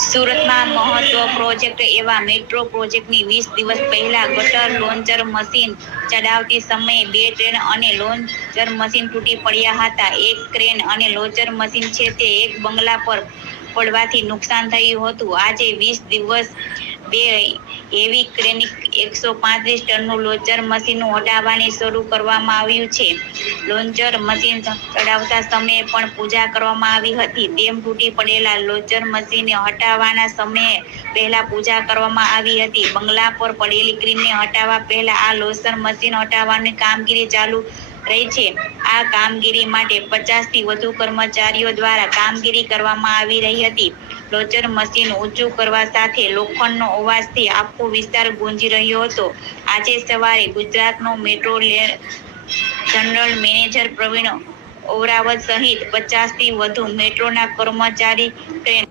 સુરતમાં મહત્વ પ્રોજેક્ટ એવા મેટ્રો પ્રોજેક્ટની 20 દિવસ પહેલા ગટર લોન્ચર મશીન ચડાવતી સમયે 2 ક્રેન અને લોન્ચર મશીન તૂટી પડ્યા હતા. એક ક્રેન અને લોન્ચર મશીન છે તે એક બંગલા પર પડવાથી નુકસાન થયું હતું. આજે 20 દિવસ 2 હેવી ક્રેનિક 135 ટનનું લોન્ચર મશીન હટાવવાની શરૂ કરવામાં આવ્યું છે. લોન્ચર મશીન ચડાવતા સમયે પણ પૂજા કરવામાં આવી હતી. તેમ તૂટી પડેલા લોન્ચર મશીનને હટાવવાના સમયે પહેલા પૂજા કરવામાં આવી હતી. બંગલા પર પડેલી ક્રેનને હટાવવા પહેલા આ લોન્ચર મશીન હટાવવાની કામગીરી ચાલુ રહી છે. આ કામગીરી માટે 50થી વધુ કર્મચારીઓ દ્વારા કામગીરી કરવામાં આવી રહી હતી. લોન્ચર મશીન ઊંચું કરવા સાથે લોખંડનો અવાજથી આખો વિસ્તાર ગુંજી રહ્યો હતો. આજે સવારે ગુજરાતનો મેટ્રો જનરલ મેનેજર પ્રવીણ ઓરાવત સહિત 50થી વધુ મેટ્રોના કર્મચારી ક્રેન